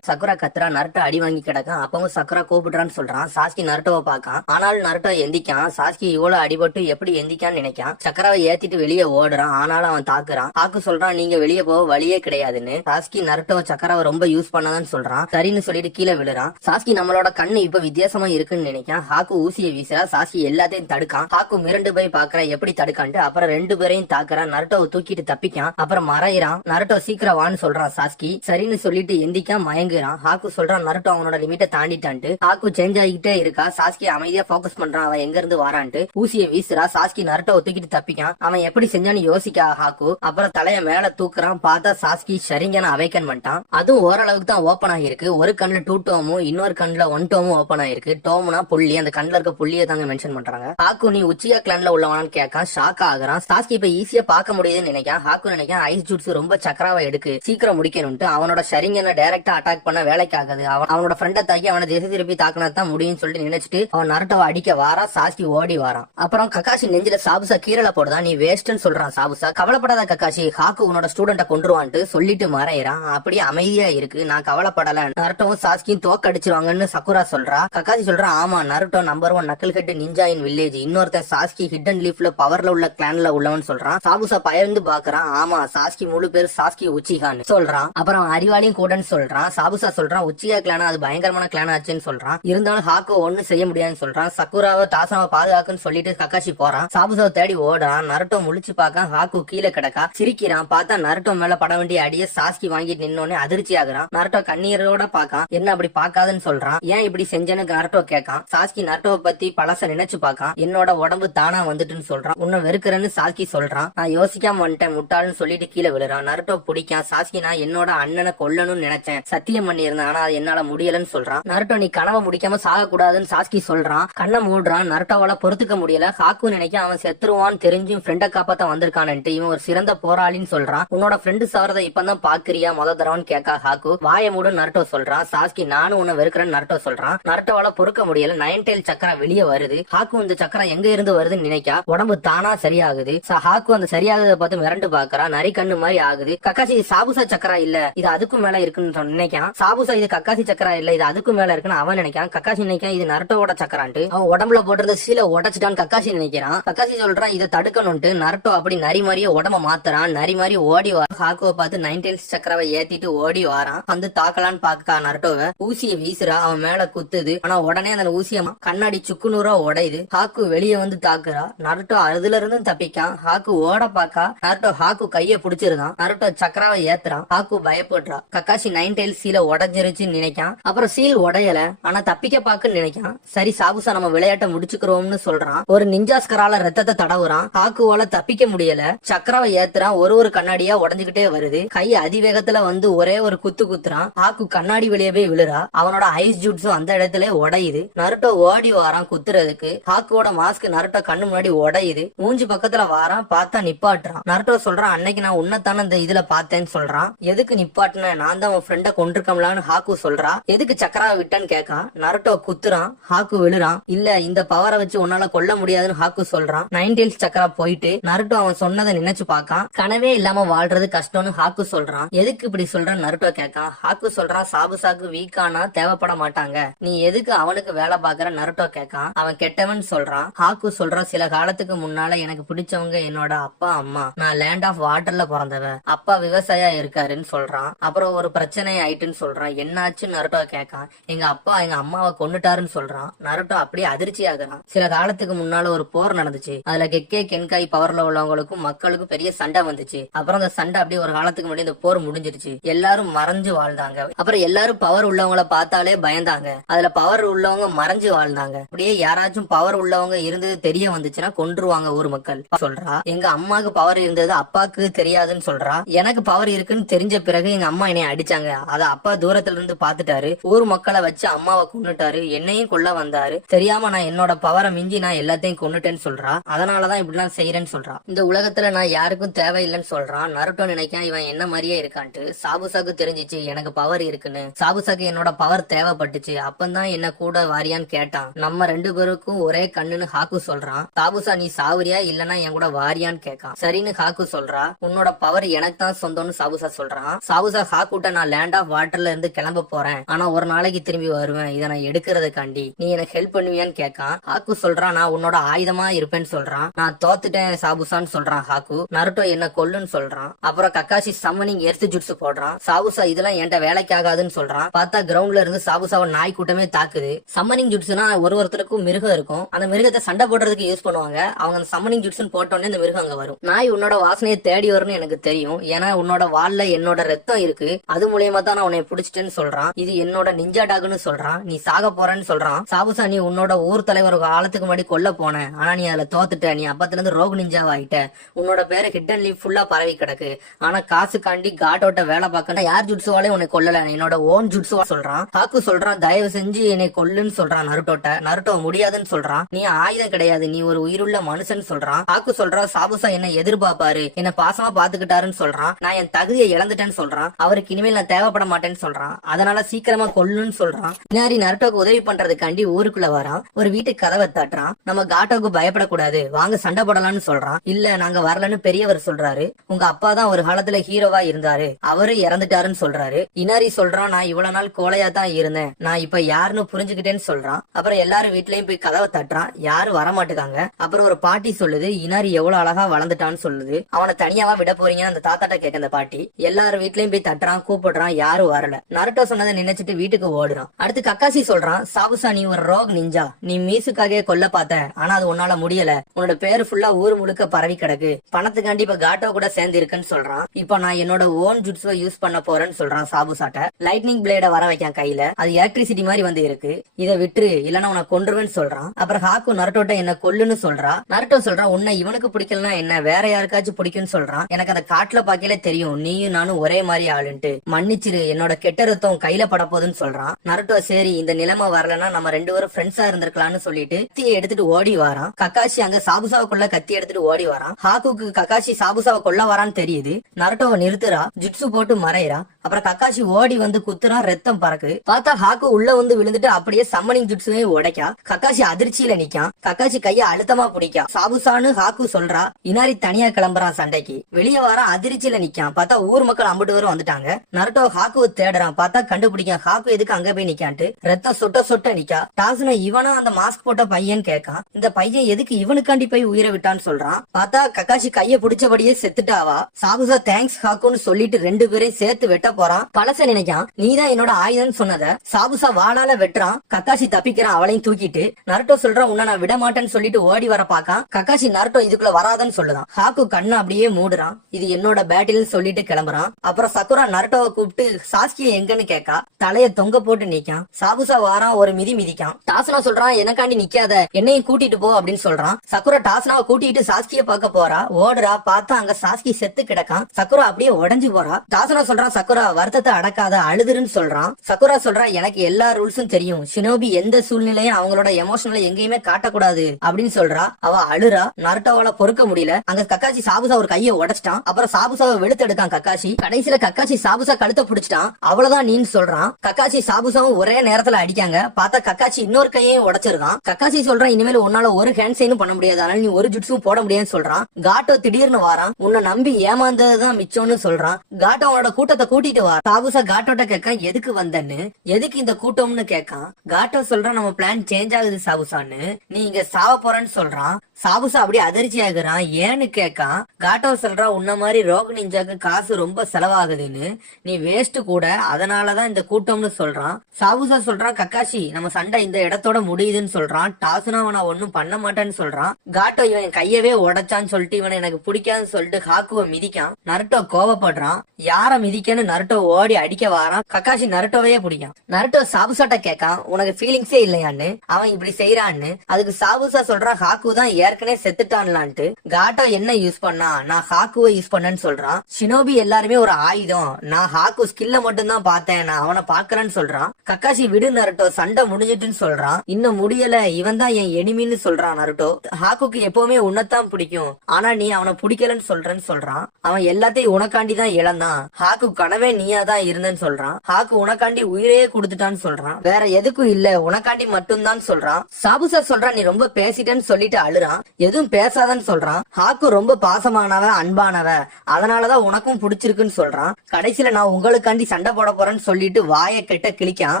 கத்துறா. நருட்டோ அடி வாங்கி கிடக்கான். அப்பவும் சக்குரா கூப்பிடுறான்னு சொல்றான். சாஸ்கி நருட்டோவை பாக்கான். ஆனாலும் நருட்டோ எந்திக்கான். சாஸ்கி இவ்வளவு அடிபட்டு எப்படி எந்திக்கான்னு நினைக்கான். சக்கராவை ஏத்திட்டு வெளியே ஓடுறான். ஆனாலும் அவன் தாக்குறான். ஹாக்கு சொல்றான் நீங்க வெளியே போக வழியே கிடையாதுன்னு. சாஸ்கி நருட்டோ சக்கராவை ரொம்ப யூஸ் பண்ணாதான்னு சொல்றான். சரின்னு சொல்லிட்டு கீழே விழுறான். சாஸ்கி நம்மளோட கண்ணு இப்ப வித்தியாசமா இருக்குன்னு நினைக்கான். ஹாக்கு ஊசியை வீசுறா. சாஸ்கி எல்லாத்தையும் தடுக்கான். ஹாக்கு மிரண்டு போய் பாக்குறான் எப்படி தடுக்கான்ட்டு. அப்புறம் 2 பேரையும் தாக்குறான். நருட்டோவை தூக்கிட்டு தப்பிக்கான். அப்புறம் மறையிறான். நருட்டோ சீக்கிரம் வான்னு சொல்றான். சாஸ்கி சரின்னு சொல்லிட்டு எந்திக்கா மயங்குறான். ஹாக்கு சொல்றான் நருட்டோ அவனோட லிமிட்டை தாண்டிட்டான்ட்டு. ஹாக்கு சேஞ்ச் ஆகிட்டே இருக்கா. சாஸ்கி அமைதியா போக்கஸ் பண்றான் அவன் எங்க இருந்து வாரான்ட்டு. ஊசியை வீசுறா. சாஸ்கி நருட்டோவை தூக்கிட்டு தப்பிக்கான். அவன் எப்படி செஞ்சான்னு யோசிக்கா ஹாக்கு. அப்புறம் தலைய மேல தூக்குறான். பார்த்தா சாஸ்கி ஷரிங்கனை அவைக்கன் பண்ணிட்டான். அதுவும் ஓரளவுக்கு தான் ஓபன் ஆகிருக்கு. ஒரு கண்ணுல 2 டோமும் இன்னொரு கண்ணுல 1 டோமும் ஓபன் ஆயிருக்கு. டோம்னா புள்ளி, அந்த கண்ணுல இருக்க புள்ளியை தாங்க மென்ஷன் பண்றாங்க. ஹாக்கு நீ உச்சியா கிளான்ல உள்ளவனான்னு கேட்கான். ஷாக் ஆகுறான். சாஸ்கி இப்ப ஈஸியா பார்க்க முடியுதுன்னு நினைக்கான். ஹாக்கு நினைக்கான் ஐஸ் ஜூட்ஸ் ரொம்ப சக்கராவை எடுக்கு, சீக்கிரம் முடிக்கணும்ட்டு அவனோட ஷரிங்கனை டைரக்டா அட்டாக் பண்ண வேலைக்கு ஆகுது. அவனோட ஃப்ரெண்டை தாக்கி அவனை திசை திருப்பி தாக்கினதான் முடியும்னு சொல்லிட்டு நினைச்சிட்டு அவன் நருட்டோவை அடிக்க வாரா. சாஸ்கி ஓடி வாரான். அப்புறம் கக்காசி நெஞ்சில சாபுசா கீரல போடுதான். நீ வேஸ்ட்னு சொல்றான் சாபுசா. கவலைப்படாத கக்காசி, ஹாக்கு உன்னோட ஸ்டூடெண்ட கொண்டுருவான்ட்டு சொல்லிட்டு மறையிறான். அப்படியே அமைதியா இருக்கு. நான் கவலைப்படல, நருட்டோவும் சாஸ்கியும் தோக்கடிச்சிருவாங்கன்னு சக்குரா சொல்றா. கக்காசி சொல்றான் ஆமா நருட்டோ நம்பர் 1 நக்கல் ஹெட் நிஞ்சா இன் வில்லேஜ், இன்னொருத்தன் சாஸ்கி ஹிடன் லீஃப்ல பவர்ல உள்ள கிளான்ல உள்ளவன் சொல்றான். சாபுசா பயந்து பாக்குறான். ஆமா சாஸ்கி முழு பேர் சாஸ்கி உச்சிகான்னு சொல்றான். அப்புறம் அறிவாளியும் கூடன்னு சொல்றான். சாபுசா சொல்றான் உச்சிகா கிளானா அது பயங்கரமான கிளான் ஆச்சுன்னு சொல்றான். இருந்தாலும் ஹாக்கு ஒண்ணும் செய்ய முடியாதுன்னு சொல்றான். சக்குராவை டாசனாவை பாதுகாக்குன்னு சொல்லிட்டு கக்காஷி போறான். சாபுசாவை தேடி ஓடுறான். நருட்டோ முழிச்சு பார்க்க ஹாக்கு கீழே கிடக்கா. சிரிக்கிறான். பார்த்தா நருட்டோ மேல பட வேண்டிய அடிய சாஸ்கி வாங்கிட்டு நின்னோன்னு அதிர்ச்சி ஆகுறான். நருட்டோ கண்ணீரோட பாக்கான். என்ன அப்படி பாக்காதுன்னு சொல்றான். ஏன் இப்படி செஞ்சேன்னு நருட்டோ கேட்கான். சாஸ்கி நருட்டோவை பத்தி பழச நினைச்சு பாக்கான். என்னோட உடம்பு தானா வந்துட்டுன்னு சொல்றான். உன்னை வெறுக்கிறேன்னு சாஸ்கி சொல்றான். நான் யோசிக்காம வந்துட்டேன் முட்டாள்னு சொல்லிட்டு கீழே விழுறான். நருட்டோ பிடிக்கான். சாஸ்கி நான் என்னோட அண்ணனை கொல்லணும்னு நினைச்சேன், சத்தியம் பண்ணி இருந்தேன், ஆனா அது என்னால முடியலன்னு சொல்றான். நருட்டோ நீ கனவை முடிக்காம சாக கூடாதுன்னு சாஸ்கி சொல்றான். கண்ணை மூடுறான். நருட்டோவால பொறுத்துக்க முடியல. ஹாக்கு நினைக்க அவன் செத்துருவான்னு தெரிஞ்சும் ஃப்ரெண்ட காப்பாத்த வந்திருக்கான்ட்டு. இவன் ஒரு சிறந்த போராளின்னு சொல்றான். உன்னோட ஃப்ரெண்டு சாவறத இப்பதான் பாக்குறியா முத தடவைன்னு கேட்கா ஹாக்கு. வாய மூடு நருட்டோ சொல்றான். சாஸ்கி நானும் உன்னை வெறுக்கிறேன்னு நருட்டோ சொல்றான். நருட்டோவால பொறுக்க முடியல. நைன் டெயில் சக்கரம் வெளியே வருது. ஹாக்கு இந்த சக்கரம் எங்க இருந்து வருதுன்னு நினைக்கா உடம்பு தானா சரியாகுது. ஹாக்கு அந்த சரியாகுறத பார்த்து மிரண்டு பாக்குறா. நரி கண்ணு மாதிரி ஆகுது. கக்காசி சாபுசா சக்கரா இல்ல, இது அதுக்கும் மேல இருக்குன்னு நினைக்கான். சாபுசா இது கக்காசி சக்கரா இல்ல, இது அதுக்கும் மேல இருக்குன்னு அவன் நினைக்கான். கக்காசி நினைக்கான் இது நருட்டோவோட சக்கரான்ட்டு. அவன் உடம்புல போட்டிருந்த சீலை உடைச்சிட்டான்னு கக்காசி நினைக்கிறான். கக்காசி சொல்றான் இதை தடுக்கணும்ட்டு. நருட்டோ அப்படி நரி மாதிரியே உடம்ப மாத்துறான். நரி மாதிரி ஓடி வர ஹாக்குவை பார்த்து நைன் டெயில்ஸ் சக்கரவை ஏத்திட்டு ஓடி வாரான். வந்து தாக்கலான்னு பாக்கா நருட்டோவை. ஊசியை வீசுறா. அவன் மேல குத்துது. ஆனா உடனே அந்த ஊசிய கண்ணாடி சுக்குநூறா உடையுது. ஹாக்கு வெளியே வந்து தாக்குறா. நருட்டோ அதுல இருந்து தப்பிக்கான். ஹாக்கு ஓட பாக்கா. நருட்டோ ஹாக்கு கைய புடிச்சிருக்கான். நருட்டோ சக்கராவை ஏத்துறான். ஹாக்கு பயப்படுறா. கக்காசி நைன் டெயில் சீல உடஞ்சிருச்சுன்னு நினைக்கான். அப்புறம் சீல் உடையல, ஆனா தப்பிக்க பாக்குன்னு நினைக்கான். சரி சாபுசா நம்ம விளையாட்டை முடிச்சுக்கிறோம்னு சொல்றான். ஒரு நிஞ்சாஸ்கரால ரத்தத்தை தடவுறான். ஹாக்குவால தப்பிக்க முடியல. சக்கராவை ஏத்துறான். ஒரு கண்ணாடியா உடஞ்சுகிட்டே வருது. கை அதிவேகத்துல வந்து ஒரே ஒரு குத்து குத்துறான். ஹாக்கு கண்ணாடி வெளியே போய் விழுறா. அவனோட ஐஸ் ஜூட்ஸும் அந்த இடத்துல உடையுது. நருட்டோ ஓடி வாரான் குத்துறதுக்கு. ஹாக்குவோட மாஸ்க் நருட்டோ கண்ணு முன்னாடி உடையுது. மூஞ்சி பக்கத்துல வாரான். பார்த்தா நிப்பாட்டுறான். நருட்டோ சொல்றான் அன்னைக்கு நான் உன்னத்தான இந்த இதுல பார்த்தேன்னு சொல்றான். எதுக்கு நிப்பாட்டின? நான் தான் உன் ஃப்ரெண்ட கொண்டிருக்கலான்னு ஹாக்கு சொல்றா. எதுக்கு சக்கராவை விட்டன்னு கேட்கா. நருட்டோ குத்துறான். ஹாக்கு விழுறான். இல்ல இந்த பவரை வச்சு உன்னால கொல்ல முடியாதுன்னு ஹாக்கு சொல்றான். நைன் டெயில்ஸ் சக்கரா போயிட்டு நருட்டோ அவன் சொன்னதை நினைச்சு பாக்கான். கனவே இல்லாம வாழ்றது கஷ்டம்னு ஹாக்கு சொல்றான். எதுக்கு இப்படி சொல்றான் நருட்டோ கேட்கான். ஹாக்கு சொல்றான் சாபுசாக்கு வீக்கானா தேவைப்பட மாட்டாங்க, நீ எதுக்கு அவனுக்கு வேலை பாக்குற நருட்டோ கேட்கான். அவன் கெட்டவன் சொல்றான். ஹாக்கு சொல்றான் சில காலத்துக்கு முன்னால எனக்கு பிடிச்சவங்க என்னோட அப்பா அம்மா. நான் லேண்ட் ஆஃப் வாட்டர்ல பிறந்தவ. அப்பா விவசாயியா இருக்காருன்னு சொல்றான். அப்புறம் ஒரு பிரச்சனை ஆயிட்டுன்னு சொல்றான். என்னாச்சு நருட்டோ கேட்கான். எங்க அப்பா எங்க அம்மாவை கொன்னுட்டாருன்னு சொல்றான். நருட்டோ அப்படியே அதிர்ச்சி ஆகுறான். சில காலத்துக்கு முன்னால ஒரு போர் நடந்துச்சு. அதுல கெக்கே கென்காய் பவர்ல உள்ளவங்களுக்கும் மக்களுக்கும் பெரிய சண்டை வந்துச்சு. அப்புறம் அந்த சண்டை அப்படியே ஒரு காலத்துக்கு முன்னாடி இந்த போர் முடிஞ்சிருச்சு. எல்லாரும் மறைஞ்சு வாழ்ந்தாங்க. அப்புறம் எல்லாரும் பவர் உள்ளவங்களை பார்த்தாலே பயந்தாங்க. அதுல பவர் உள்ளவங்க மறைஞ்சு வாழ்ந்தாங்க. அப்படியே யாராச்சும் பவர் உள்ளவங்க இருந்தது தெரிய வந்துச்சுன்னா கொன்றுவாங்க ஊர் மக்கள் சொல்றா. எங்க அம்மாக்கு பவர் இருந்தது அப்பாக்கு தெரியாதுன்னு சொல்றா. எனக்கு பவர் இருக்குன்னு தெரிஞ்ச பிறகு எங்க அம்மா என்னை அடிச்சாங்க. அத அப்பா தூரத்துல இருந்து பாத்துட்டாரு. ஊர் மக்களை வச்சு அம்மாவை கொன்னுட்டாரு. என்னையும் கொல்ல வந்தாரு. தெரியாம நான் என்னோட பவரை மிஞ்சி நான் எல்லாத்தையும் கொன்னுட்டேன்னு சொல்றா. அதனாலதான் இப்படிலாம் செய்யறேன்னு சொல்றா. இந்த உலகத்துல நான் யாருக்கும் தேவையில்லைன்னு சொல்றான். நருட்டோ நினைக்கான் இவன் என்ன மாதிரியே இருக்கான்ட்டு. சாபுசாக்கு தெரிஞ்சிச்சு எனக்கு பவர் இருக்குன்னு. சாபுசாக்கு என்னோட பவர் தேவைப்பட்டுச்சு. அப்பந்தான் என்ன கூட வாரியான்னு கேட்டான். நம்ம ரெண்டு பேருக்கும் ஒரே கண்ணுன்னு ஹாக்கு சொல்றான். சாபுசா நீ சாவரியா இல்லனா என் கூட வாரியான்னு கேட்கான். சரின்னு ஹாக்கு சொல்றா. உன்னோட பவர் எனக்கு தான் சொந்தம்னு சாபுசா சொல்றான். சாபுசா ஹாக்குட்ட நான் லேண்ட் ஆஃப் வாட்டர்ல இருந்து கிளம்ப போறேன், ஆனா ஒரு நாளைக்கு திரும்பி வருவேன், இதை நான் எடுக்கிறதுக்காண்டி நீ எனக்கு ஹெல்ப் பண்ணுவியான்னு கேட்கான். ஹாக்கு சொல்றான் நான் உன்னோட ஆயுதமா இருப்பேன்னு சொல்றான். நான் தோத்துட்டேன் சாபுசான்னு சொல்றான் ஹாக்கு. நருட்டோ என்ன கொல்லுன்னு சொல்றான். அப்புறம் கக்காசி சம்மனிங் எர்த் ஜுட்ஸ் போடுறான். சாபுசா இதெல்லாம் என்கிட்ட வேலைக்கு ஆகாதுன்னு சொல்றான். பார்த்தா கிரவுண்ட்ல இருந்து சாபுசாவை நாய் கூட்டமே தாக்குது. சம்மனிங் ஜுட்ஸ்னா ஒருத்தருக்கும் மிருகம் இருக்கும். அந்த மிருகத்தை சண்டை போடுறதுக்கு யூஸ் பண்ணுவாங்க. அவங்க அந்த சம்மனிங் ஜுட்ஸ் போட்டோன்னே அந்த மிருகம் அங்க வரும். நாய் உன்னோட வாசனையை தேடி வரும்னு எனக்கு தெரியும். ஏன்னா உன்னோட வால்ல என்னோட ரத்தம் இருக்கு. அது மூலியமா தான் நான் உன்னை பிடிச்சிட்டேன்னு சொல்றான். இது என்னோட நிஞ்சா டாக்னு சொல்றான். நீ சாக போறேன்னு சொல்றான். சாபுசா நீ உன்னோட ஊர் தலைவர் காலத்துக்கு முன்னாடி கொல்ல போன, ஆனா நீ அதுல தோத்துட்ட. நீ அப்பத்துல இருந்து ரோக் நிஞ்சாவா ஆயிட்ட. உன்னோட பேரு ஹிடன் லீவ் ஃபுல்லா பரவி கிடக்கு. ஆனா காசுக்காண்டி காட்டோட்ட வேலை பார்க்க யார் ஜுட்ஸுவாலே உன்னை கொல்லல, என்னோட ஓன் ஜுட்ஸுவா சொல்றான். ஹாக்கு சொல்றான் தயவு செஞ்சு என்னை கொல்லுன்னு சொல்றான் நருட்டோட்ட. நருட்டோ முடியாதுன்னு சொல்றான். நீ ஆயுதம் கிடையாது, நீ ஒரு உயிருள்ள மனுஷன் சொல்றான். ஹாக்கு சொல்றான் சாபுசா என்ன எதிர்பார்ப்பாரு, என்ன பாசமா பாத்துக்கிட்டாருன்னு சொல்றான். நான் என் தகுதியை இழந்துட்டேன்னு சொல்றான். அவருக்கு இனிமேல் நான் தேவைப்பட மாட்டேன்னு சொல்றான். அதனால சீக்கிரமா கொல்லுன்னு சொல்றான். பின்னாடி நருட்டோக்கு உதவி பண்றதுக்காண்டி ஊருக்குள்ள வரான். ஒரு வீட்டுக்கு கதவை தட்டுறான். நம்ம காட்டோக்கு பயப்படக்கூடாது, வாங்க சண்டை போடலாம்னு சொல்றான். இல்ல நாங்க வரலன்னு பெரியவர் சொல்றாரு. உங்க அப்பா தான் ஒரு காலத்துல ஹீரோவா இருந்தாரு, அவரு இறந்துட்டாருன்னு சொல்றாரு. இனாரி சொல்றான் நான் இவ்வளவு நாள் கோலையா தான் இருந்தேன், நான் இப்ப யாருன்னு புரிஞ்சுக்கிட்டேன்னு சொல்றான். அப்புறம் எல்லாரும் வீட்லயும் போய் கதவை தட்டுறான். யாரும் வரமாட்டுக்காங்க. அப்புறம் ஒரு பாட்டி சொல்லுது இனாரி எவ்வளவு அழகா வளர்ந்துட்டான்னு சொல்லுது. அவனை தனியாவா விட போறீங்கன்னு அந்த தாத்தாட்ட கேட்க அந்த பாட்டி. எல்லாரும் வீட்லயும் போய் தட்டுறான், கூப்பிடுறான். யாரும் வரல. நருட்டோ சொன்னதை நினைச்சிட்டு வீட்டுக்கு ஓடுறான். அடுத்து கக்காசி சொல்றான் சாபு சாபுசா நீ ஒரு ரோக் நிஞ்சா, நீ மீசுக்காக கொல்ல பார்த்த, ஆனா அது உன்னால முடியல. உன்னோட பேரு ஃபுல்லா ஊர் முழுக்க பரவி கிடக்கு. பணத்துக்காண்டி இப்ப காட்டோ கூட சேர்ந்து இருக்குன்னு சொல்றான். இப்ப நான் என்னோட ஓன் ஜுட்ஸுவை யூஸ் பண்ண போறேன்னு சொல்றான் சாபுசாட்ட. லைட்னிங் பிளேட வர வைக்கான் கையில. அது எலக்ட்ரிசிட்டி மாதிரி வந்து இருக்கு. இதை விட்டுரு, இல்லன்னா உன்னை கொன்றுவேன்னு சொல்றான். அப்புறம் ஹாக்கு நருட்டோட்ட என்ன கொல்லுன்னு சொல்றா. நருட்டோ சொல்றான், உன்னை இவனுக்கு பிடிக்கலன்னா என்ன, வேற யாருக்காச்சும் பிடிக்கும்னு சொல்றான். எனக்கு அந்த காட்டுல பாக்கையில தெரியும் நீயும் நானும் ஒரே மாதிரி ஆளுன்ட்டு, மன்னிச்சிரு, என்னோட கெட்ட ரத்தம் கையில பட போகுதுன்னு சொல்றான். நருட்டோ சரி இந்த நிலைமை வரலன்னா நம்ம 2 பேரும் ஃப்ரெண்ட்ஸா இருந்திருக்கலாம்னு சொல்லிட்டு கத்தியை எடுத்துட்டு ஓடி வாரான். கக்காஷி அங்க சாபுசாவுக்குள்ள கத்தி எடுத்துட்டு ஓடி வரான். ஹாக்குக்கு கக்காஷி சாபுசாவை கொல்ல வரான்னு தெரியுது. நருட்டோவை நிறுத்துறா, ஜுட்சு போட்டு மறைறா. அப்புறம் கக்காஷி ஓடி வந்து குத்துறான், ரத்தம் பறக்கு. பார்த்தா ஹாக்கு உள்ள வந்து விழுந்துட்டு அப்படியே சம்மனிங் ஜுட்சுவே உடைக்கா. கக்காஷி அதிர்ச்சியில நிக்கான். கக்காஷி கைய அழுத்தமா பிடிக்கா. சாபுசான்னு ஹாக்கு சொல்றா. இனாரி தனியா கிளம்புறான் சண்டைக்கு. வெளியே வர அதிர்ச்சியில நிக்கான். பார்த்தா ஊர் மக்கள் 50 பேரும் வந்துட்டாங்க. நருட்டோ ஹாக்குவை தேடுறான். பார்த்தா கண்டுபிடிக்கான். ஹாக்கு எதுக்கு அங்க போய் நிக்கான்ட்டு ரத்தம் சொட்ட சொட்ட நிக்கா. டாசுனா இவனா அந்த மாஸ்க் போட்ட பையன் கேட்கான். இந்த பையன் எதுக்கு இவனுக்காண்டி போய் உயிரை விட்டான்னு சொல்றான். பார்த்தா கக்காஷி கைய பிடிச்சபடியே செத்துட்டாவா. சாபுசா தேங்க்ஸ் ஹாக்குன்னு சொல்லிட்டு 2 பேரையும் சேர்த்து வெட்ட போறான். பழச நினைக்கான். நீதான் என்னோட ஆயுதம் சொன்னத சாபுசா வாளால வெட்டுறான். கக்காஷி தப்பிக்கிறான் அவளையும் தூக்கிட்டு. நருட்டோ சொல்றான், உன்னை நான் விட மாட்டேன்னு சொல்லிட்டு ஓடி வர பாக்கான். கக்காஷி நருட்டோ இதுக்குள்ள வராதன்னு சொல்லுதான். ஹாக்கு கண்ணு அப்படியே மூடுறான். இது என்னோட பேட்டில் சொல்லிட்டு கிளம்புறான். அப்புறம் சக்குரா நருட்டோவை கூப்பிட்டு சாஸ்கிய எங்கன்னு கேக்கா. தலைய தொங்க போட்டு நிக்கான். சாபுசா வாரான், ஒரு மிதி மிதிக்கான். டாஸ்னா சொல்றான், எனக்காண்டி நிக்காத, என்னையும் கூட்டிட்டு போ அப்படின்னு சொல்றான். சக்குரா டாஸ்னாவை கூட்டிட்டு சாஸ்கிய பார்க்க போறா. ஓடுறா. பார்த்தா அங்க சாஸ்கி செத்து கிடக்கான். சக்குரா அப்படியே உடஞ்சு போறா. டாஸ்னா சொல்றான், சக்குரா வருத்தத்தை அடக்காத, அழுதுருன்னு சொல்றான். சக்குரா சொல்றா, எனக்கு எல்லா ரூல்ஸும் தெரியும், ஷினோபி எந்த சூழ்நிலையும் அவங்களோட எமோஷனல எங்கேயுமே காட்டக்கூடாது அப்படின்னு சொல்றா. அவ அழுறா. நருட்டோவால பொறுக்க முடியல. அங்க கக்காஷி சாபுசா ஒரு கையை உடைச்சிட்டான். அப்புறம் சாபுசாவை வெளுத்து எடுக்கான் கக்காஷி. கடைசியில கக்காஷி சாபுசா கழுத்தை பிடிச்சிட்டான். அவ்வளவுதான் நீன்னு சொல்றான். கக்காஷி சாபுசாவும் ஒரே நேரத்துல அடிக்காங்க. பார்த்தா கக்காஷி இன்னொரு கையையும் உடைச்சிருக்கான். கக்காஷி சொல்றான், இனிமேல் உன்னால ஒரு ஹேண்ட் சைனும் பண்ண முடியாது, அதனால நீ ஒரு ஜுட்ஸும் போட முடியாதுன்னு சொல்றான். காட்டோ திடீர்னு வாரான். உன்னை நம்பி ஏமாந்ததுதான் மிச்சம்னு சொல்றான். காட்டோ அவனோட கூட்டத்தை கூட்டிட்டு வா. சாபுசா காட்டோட்ட கேட்கான், எதுக்கு வந்தன்னு, எதுக்கு இந்த கூட்டம்னு கேட்கான். காட்டோ சொல்றான், நம்ம பிளான் சேஞ்ச் ஆகுது சாபுசான்னு, நீ இங்க சாவ போறன்னு சொல்றான். சாபுசா அப்படியே அதிர்ச்சி ஆகுறான். ஏன்னு கேட்கான். காட்டோ சொல்றா, உன்ன மாதிரி ரோக் நிஞ்சாக்கு காசு ரொம்ப செலவாகுதுன்னு, நீ வேஸ்ட் கூட, அதனாலதான் இந்த கூட்டம்னு சொல்றான். சாபுசா சொல்றான், கக்காஷி நம்ம சண்டை இந்த இடத்தோட முடியுதுன்னு சொல்றான். டாசுனா அவனை ஒன்னும் பண்ண மாட்டேன்னு சொல்றான். காட்டோ இவன் கையவே உடைச்சான்னு சொல்லிட்டு இவனை எனக்கு பிடிக்காதுன்னு சொல்லிட்டு ஹாக்குவை மிதிக்கான். நருட்டோ கோவப்படுறான். யார மிதிக்கன்னு நருட்டோ ஓடி அடிக்க வாரான். கக்காஷி நருட்டோவையே பிடிக்கான். நருட்டோ சாபுசாட்ட கேட்கான், உனக்கு ஃபீலிங்ஸே இல்லையான்னு, அவன் இப்படி செய்யறான்னு. அதுக்கு சாபுசா சொல்றான், ஹாக்கு தான் ஏற்கனவே செத்துட்டான்லான்ட்டு. காட்டோ என்ன யூஸ் பண்ணா, நான் ஹாக்குவை யூஸ் பண்ணேன்னு சொல்றான். ஷினோபி எல்லாருமே ஒரு ஆயுதம், நான் ஹாக்கு ஸ்கில்ல மட்டும் தான் பார்த்தேன், நான் அவனை பாக்குறேன்னு சொல்றான். கக்காஷி விடு நருட்டோ, சண்டை முடிஞ்சிட்டுன்னு சொல்றான். இன்னும் முடியல, இவன் தான் என் எனிமின்னு சொல்றான் நருட்டோ. ஹாக்குக்கு எப்பவுமே உன்னதான் பிடிக்கும், ஆனா நீ அவனை பிடிக்கலன்னு சொல்றேன்னு சொல்றான். அவன் எல்லாத்தையும் உனக்காண்டி தான் இழந்தான், ஹாக்கு கனவே நீயா தான் இருந்தேன்னு சொல்றான். ஹாக்கு உனக்காண்டி உயிரையே கொடுத்துட்டான்னு சொல்றான். வேற எதுக்கும் இல்ல, உனக்காண்டி மட்டும் தான் சொல்றான். சாபுசா சொல்றான், நீ ரொம்ப பேசிட்டேன்னு சொல்லிட்டு அழுறான். எதுவும் பேசாதன்னு சொல்றான். ஹாக்கு ரொம்ப பாசமானவ, அன்பானவ, அதனாலதான் உனக்கும் பிடிச்சிருக்குன்னு சொல்றான். கடைசியில நான் உங்களுக்காண்டி சண்டை போட போறேன்னு சொல்லிட்டு வாயை கெட்ட கிழிக்கான்.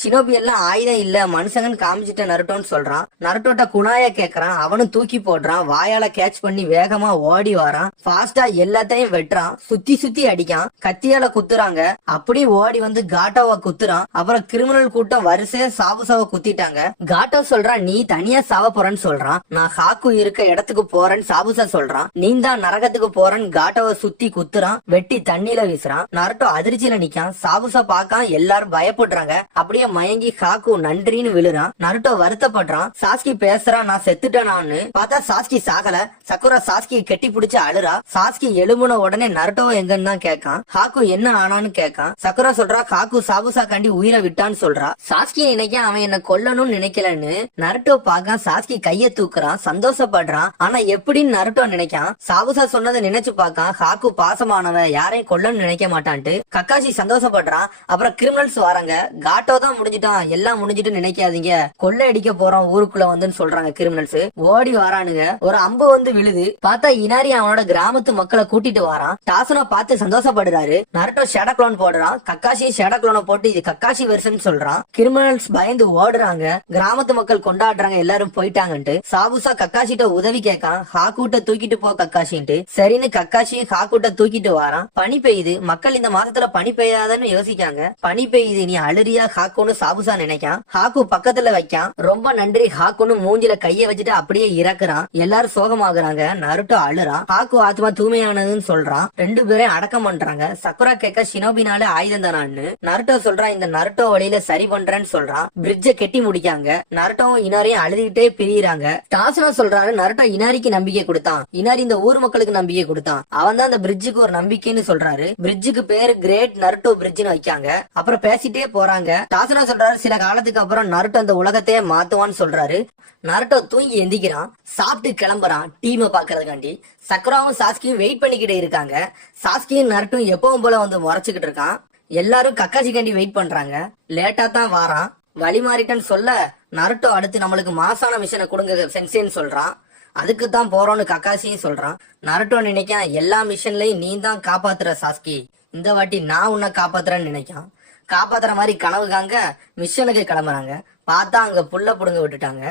ஷினோபி எல்லாம் ஆயுதம் இல்ல மனுஷங்கன்னு காமிச்சிட்ட நருட்டோன்னு சொல்றான். நருட்டோட்ட குணாய கேக்குறான். அவனும் தூக்கி போடுறான். வாயால கேட்ச் பண்ணி வேகமா ஓடி வரான். ஃபாஸ்டா எல்லாத்தையும் வெட்டுறான். சுத்தி சுத்தி அடிக்கான். கத்தியால குத்துறாங்க. அப்படியே ஓடி வந்து காட்டோவை குத்துறான். அப்புறம் கிரிமினல் கூட்டம் வரிசையா சாபுசாவை குத்திட்டாங்க. காட்டோ சொல்றான், நீ தனியா சாவ போறேன்னு சொல்றான். நான் ஹாக்கு இருக்க இடத்துக்கு போறேன்னு சாபுசா சொல்றான். நீ தான் நரகத்துக்கு போறேன்னு காட்டோவை சுத்தி குத்துறான். வெட்டி தண்ணியில வீசுறான். நருட்டோ அதிர்ச்சியில நிக்கான். சாபுசா பாக்கான். எல்லாரும் பயப்படுறாங்க. அப்படியே மயங்கி ஹாக்கு நன்றின்னு விழுறான். நருட்டோ வருத்தப்படுறான். சாஸ்கி பேசுறான், நான் செத்துட்டேனான்னு. பார்த்தா சாஸ்கி சாகல. சக்குரா சாஸ்கி கெட்டி பிடிச்சு அழுறா. சாஸ்கி எழும்புன உடனே நருட்டோ எங்கன்னு தான் கேட்கான். ஹாக்கு என்ன ஆனான்னு கேட்கான். சக்குரா சொல்றா, ஹாக்கு சாபுசா கண்டி உயிரை விட்டான்னு சொல்றா. சாஸ்கியை நினைக்க அவன் என்ன கொல்லணும்னு நினைக்கலன்னு நருட்டோ பாக்கான். சாஸ்கி கைய தூக்குறான். சந்தோஷப்படுறான். ஆனா எப்படின்னு நருட்டோ நினைக்கான். சாபுசா சொன்னதை நினைச்சு பாக்கான். ஹாக்கு பாசமானவ, யாரையும் கொல்லணும்னு நினைக்க மாட்டான்ட்டு. கக்காஷி சந்தோஷப்படுறான். அப்புறம் கிரிமினல்ஸ் வராங்க. காட்டோ தான் முடிஞ்சிட்டான், எல்லாம் முடிஞ்சிட்டு நினைக்காதீங்க, கொள்ளை அடிக்க போறோம் ஊருக்குள்ள வந்துன்னு சொல்றாங்க கிரிமினல்ஸ். ஓடி வரானுங்க. ஒரு அம்பு வந்து விழுது. பார்த்தா இனாரி அவனோட கிராமத்து மக்களை கூட்டிட்டு வரான். டாசுனா பார்த்து சந்தோஷப்படுறாரு. நருட்டோ ஷேடோ க்ளோன் போடுறான். கக்காஷி ஷேடோ க்ளோனை போட்டு இது கக்காஷி வெர்ஷன் சொல்றான். கிரிமினல்ஸ் பயந்து ஓடுறாங்க. கிராமத்து மக்கள் கொண்டாடுறாங்க, எல்லாரும் போயிட்டாங்கன்ட்டு. சாபுசா கக்காஷிட்ட உதவி கேட்கான். ஹாக்கூட்ட தூக்கிட்டு போ கக்காஷின்ட்டு. சரின்னு கக்காஷி ஹாக்கூட்ட தூக்கிட்டு வரான். பனி பெய்யுது. மக்கள் இந்த மாசத்துல பனி பெய்யாதன்னு யோசிக்காங்க. பனி பெய்யுது, நீ அழுறியா ஹாக்குன்னு சாபுசா நினைக்கான். ஹாக்கு பக்கத்துல வைக்கான். ரொம்ப நன்றி ஹாக்குன்னு மூஞ்சில கைய வச்சுட்டு அப்படியே இறக்குறான். எல்லாரும் சோகமாகறாங்க. நருட்டோ அழுறான். ஹாக்கு ஆத்மா தூய்மையானதுன்னு சொல்றான். ரெண்டு பேரையும் அடக்கம் பண்றாங்க. சக்குரா கேட்க ஷினோபினால ஆயுதம் தானான்னு. நருட்டோ சொல்றான் இந்த நருட்டோ வழியில சரி பண்றேன்னு சொல்றான். பிரிட்ஜ கெட்டி முடிக்காங்க. நருட்டோவும் இனாரியும் அழுதுகிட்டே பிரியறாங்க. டாசுனா சொல்றாரு நருட்டோ இனாரிக்கு நம்பிக்கை கொடுத்தான். இனாரி இந்த ஊர் மக்களுக்கு நம்பிக்கை கொடுத்தான். அவன் தான் அந்த பிரிட்ஜுக்கு ஒரு நம்பிக்கைன்னு சொல்றாரு. பிரிட்ஜுக்கு பேரு கிரேட் நருட்டோ பிரிட்ஜ்னு வைக்காங்க. அப்புறம் பேசிட்டே போறாங்க. டாசுனா சொல்றாரு சில காலத்துக்கு அப்புறம் நருட்டோ அந்த உலகத்தையே மாத்துவான்னு சொல்றாரு. நருட்டோ தூங்கி எந்திக்கிறான். சாப்பிட்டு கிளம்புறான் டீமை பாக்குறதுக்காண்டி. சக்குராவும் சாஸ்கியும் வெயிட் பண்ணிக்கிட்டே இருக்காங்க. சாஸ்கியும் நருட்டும் எப்பவும் போல வந்து முறைச்சுக்கிட்டு இருக்கான். எல்லாரும் கக்காசி காண்டி வெயிட் பண்றாங்க. லேட்டா தான் வாரான். வழி மாறிட்டேன்னு சொல்ல நருட்டோ அடுத்து நம்மளுக்கு மாசான மிஷனை கொடுங்க சென்சேன்னு சொல்றான். அதுக்கு தான் போறோம்னு கக்காசியும் சொல்றான். நருட்டோ நினைக்கான் எல்லா மிஷன்லயும் நீ தான் காப்பாத்துற சாஸ்கி, இந்த வாட்டி நான் உன்னை காப்பாத்துறேன்னு நினைக்கான். காப்பாத்துற மாதிரி கனவு காங்க மிஷனுக்கு கிளம்புறாங்க. பார்த்தா அங்க புல்ல புடுங்க விட்டுட்டாங்க.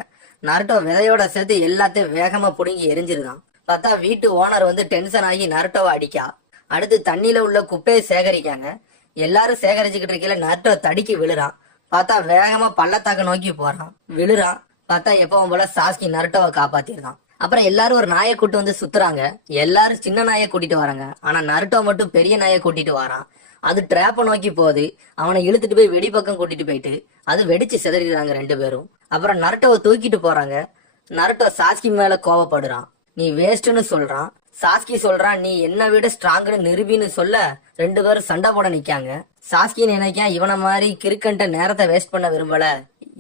நருட்டோ விதையோட சேர்த்து எல்லாத்தையும் வேகமா புடுங்கி எரிஞ்சிருதான். பார்த்தா வீட்டு ஓனர் வந்து டென்ஷன் ஆகி நருட்டோவை அடிக்கா. அடுத்து தண்ணியில உள்ள குப்பையை சேகரிக்காங்க. எல்லாரும் சேகரிச்சுக்கிட்டு இருக்கல நருட்டோ தடிக்கி விழுறான். பார்த்தா வேகமா பள்ளத்தாக்க நோக்கி போறான். விழுறான். பார்த்தா எப்பவும் போல சாஸ்கி நருட்டோவை காப்பாத்திருந்தான். அப்புறம் எல்லாரும் ஒரு நாயை கூட்டு வந்து சுத்துறாங்க. எல்லாரும் சின்ன நாயை கூட்டிட்டு வராங்க. ஆனா நருட்டோ மட்டும் பெரிய நாயை கூட்டிட்டு வரான். அது ட்ராப்ப நோக்கி போகுது. அவனை இழுத்துட்டு போய் வெடி பக்கம் கூட்டிட்டு போயிட்டு அது வெடிச்சு சிதறிடுறாங்க ரெண்டு பேரும். அப்புறம் நருட்டோவை தூக்கிட்டு போறாங்க. நருட்டோ சாஸ்கி மேல கோவப்படுறான். நீ வேஸ்ட்னு சொல்றான். சாஸ்கி சொல்றான் நீ என்ன விட ஸ்ட்ராங்னு நிரூபின்னு சொல்ல ரெண்டு பேரும் சண்டை போட நிக்காங்க. சாஸ்கி நினைக்கான் இவனை மாதிரி கிறுக்கன்ட்ட நேரத்தை வேஸ்ட் பண்ண விரும்பல.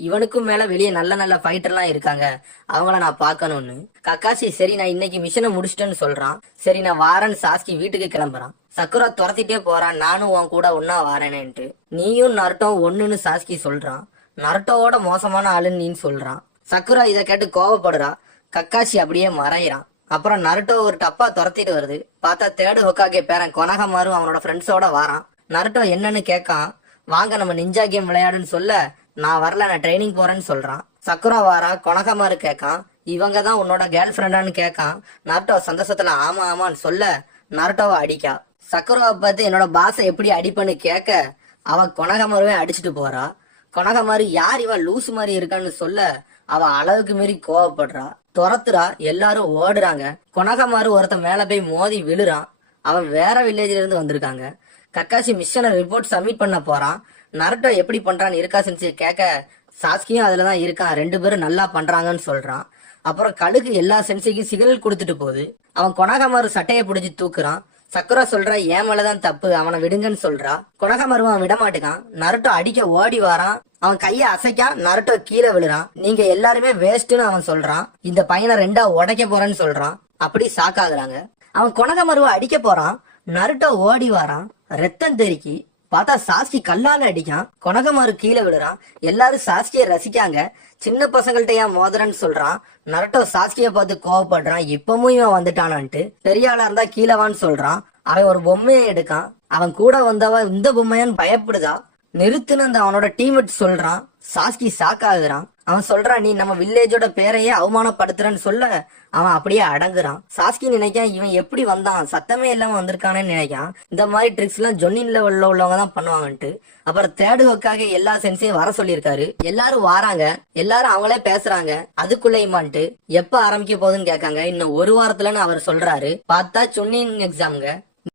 இவனுக்கும் மேல வெளியே நல்ல நல்ல ஃபைட்டர்லாம் இருக்காங்க, அவங்கள நான் பாக்கணும்னு. கக்காசி சரி நான் இன்னைக்கு மிஷனை முடிச்சிட்டேன்னு சொல்றான். சரி நான் வாரேன்னு சாஸ்கி வீட்டுக்கு கிளம்புறான். சக்குரா துரத்திட்டே போறான். நானும் உன் கூட ஒன்னா வாரேனேன்ட்டு. நீயும் நருட்டோ ஒண்ணுன்னு சாஸ்கி சொல்றான். நருட்டோவோட மோசமான ஆளுன்னு நீன்னு சொல்றான். சக்குரா இதை கேட்டு கோவப்படுறா. கக்காசி அப்படியே மறையிறான். அப்புறம் நருட்டோ ஒரு டப்பா துரத்திட்டு வருது. பார்த்தா தேர்டு ஹொக்காகே பேரன் கொனகமாரும் அவனோட ஃப்ரெண்ட்ஸோட வாரான். நருட்டோ என்னன்னு கேட்கான். வாங்க நம்ம நிஞ்சா கேம் விளையாடுன்னு சொல்ல நான் வரல நான் ட்ரைனிங் போறேன்னு சொல்றான். சக்குரா வாரா. கொனகமாரு கேட்கான் இவங்க தான் உன்னோட கேர்ள் ஃப்ரெண்டான்னு கேட்கான். நருட்டோ சந்தோஷத்துல ஆமா ஆமான்னு சொல்ல நருட்டோவை அடிக்கா. சக்குராவை பார்த்து என்னோட பாசை எப்படி அடிப்பேன்னு கேட்க அவ கொனகமாருவே அடிச்சுட்டு போறா. கொனகமாரு யார் இவ லூசு மாதிரி இருக்கான்னு சொல்ல அவ அளவுக்கு மீறி கோவப்படுறா. துரத்துறா. எல்லாரும் ஓடுறாங்க. கொனகமாரு ஒருத்தன் மேல போய் மோதி விழுறான். அவன் வேற வில்லேஜ்ல இருந்து வந்திருக்காங்க. கக்காசி மிஷனை ரிப்போர்ட் சப்மிட் பண்ண போறான். நருட்டோ எப்படி பண்றான்னு இருக்கா செஞ்சு கேட்க சாஸ்கியும் அதுலதான் இருக்கான். ரெண்டு பேரும் நல்லா பண்றாங்கன்னு சொல்றான். அப்புறம் கழுகு எல்லா சென்சிக்கும் சிக்னல் கொடுத்துட்டு போகுது. அவன் கொனகமாரு சட்டையை பிடிச்சி தூக்குறான். சக்குரா சொல்றா என் மேலதான் தப்பு அவனை விடுங்கன்னு சொல்றா. கொனகமாரு அவன் விட மாட்டேக்கான். நருட்டோ அடிக்க ஓடி வாரான். அவன் கைய அசைக்கான். நருட்டோ கீழே விழுறான். நீங்க எல்லாருமே வேஸ்ட்னு அவன் சொல்றான். இந்த பையனை ரெண்டா உடைக்க போறேன்னு சொல்றான். அப்படி சாக்காகுறாங்க. அவன் கொனகமாருவை அடிக்க போறான். நருட்டோ ஓடி வாரான். ரத்தம் தெறிக்கி பார்த்தா சாஸ்கி கல்லால அடிக்கான். கொனகமாரு கீழே விழுறான். எல்லாரும் சாஸ்கிய ரசிக்காங்க. சின்ன பசங்கள்ட்ட ஏன் மோதுறன்னு சொல்றான். நருட்டோ சாஸ்கிய பார்த்து கோவப்படுறான். இப்பவும் இவன் வந்துட்டானான்ட்டு. பெரிய ஆளா இருந்தா கீழவான்னு சொல்றான். அவன் ஒரு பொம்மையை எடுக்கான். அவன் கூட வந்தவ இந்த பொம்மையான்னு பயப்படுதா. நிறுத்துன்னு அந்த அவனோட டீம்மேட் சொல்றான். சாஸ்கி சாக்காகுறான். அவன் சொல்றான் நீ நம்ம வில்லேஜோட பேரையே அவமானப்படுத்துறன்னு சொல்ல அவன் அப்படியே அடங்குறான். சாஸ்கி நினைக்கான் இவன் எப்படி வந்தான் சத்தமே இல்லாம வந்திருக்கானேன்னு நினைக்கான். இந்த மாதிரி ட்ரிக்ஸ் எல்லாம் ஜொன்னின்ல உள்ளவங்க தான் பண்ணுவாங்கன்ட்டு. அப்புறம் தேர்டு ஒர்க்காக எல்லா சென்ஸையும் வர சொல்லியிருக்காரு. எல்லாரும் வாராங்க. எல்லாரும் அவங்களே பேசுறாங்க. அதுக்குள்ளேயுமான்ட்டு எப்ப ஆரம்பிக்க போகுதுன்னு கேட்காங்க. இன்னும் ஒரு வாரத்துலன்னு அவர் சொல்றாரு. பார்த்தா சொன்னின் எக்ஸாம்ங்க.